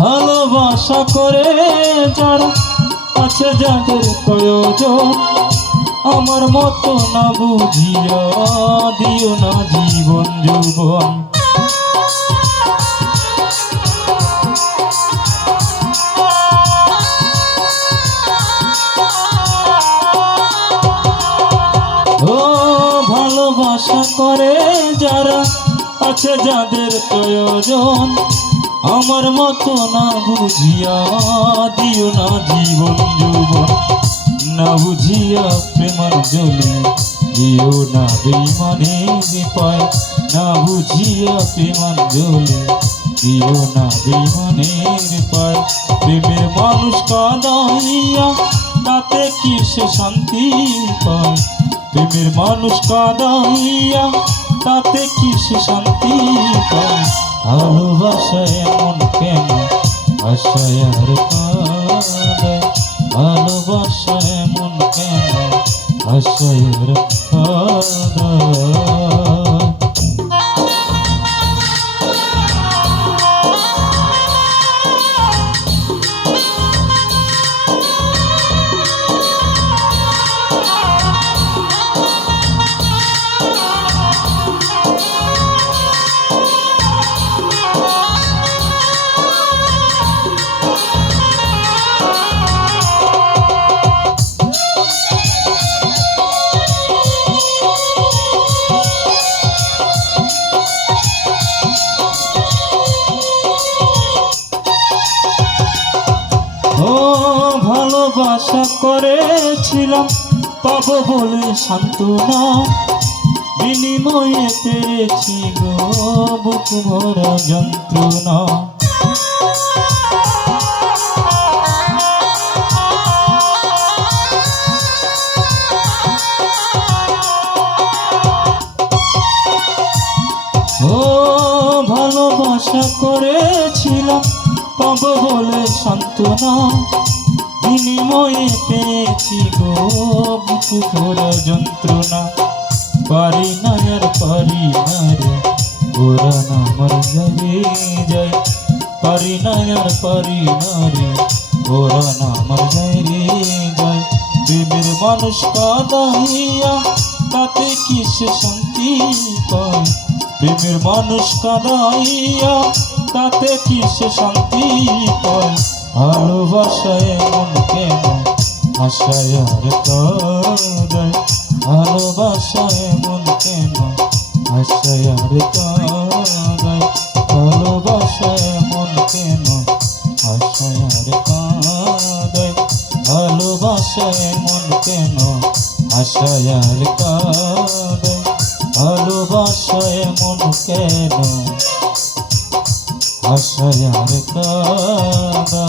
ভালোবাসা করে যারা আছে যাদের প্রয়োজন, আমার মতো না বুঝিয়া দিও না জীবন যৌবন। ও ভালোবাসা করে যারা আছে যাদের প্রয়োজন, আমার মতো না বুঝিয়া দিও না জীবন যৌবন। না বুঝিয়া প্রেমার জলে দিও না বেইমানের পায়, না বুঝিয়া প্রেমার জলে দিও না বেইমানের পায়। প্রেমের মানুষ কাঁদাইয়া তাতে কি সে শান্তি পায়, প্রেমের মানুষ কাঁদাইয়া তাতে কি সে শান্তি পায়। ভালোবাসা এমন কেন আশায় আর কাঁদায়, ভালোবাসা এমন কেন আশায় আর কাঁদায়। ও ভালোবাসা করেছিলাম পাবো বলে সান্ত্বনা, বিনিময়ে পেয়েছি গো বুক ভরা যন্ত্রণা। ও ভালোবাসা করেছিলাম পাবো বলে সান্ত্বনা, বিনিময়ে পেয়েছি গো বুক ভরা যন্ত্রণা। পারি না আর পারি না রে ওরা না মর যায়, পারি না আর পারি না রে ওরা না মর যায়। প্রেমের মানুষ কাঁদাইয়া তাতে কি সে শান্তি পায়, প্রেমের মানুষ কাঁদাইয়া তাতে কি সে শান্তি পায়। ভালোবাসা এমন কেন আশায় আর কাঁদায়, ভালোবাসা এমন কেন আশায় আর কাঁদায়, ভালোবাসা এমন কেন আশায় আর কাঁদায়, ভালোবাসা এমন কেন আশায় আর কাঁদায়, ভালোবাসা এমন কেন আশায় আর কাঁদায়।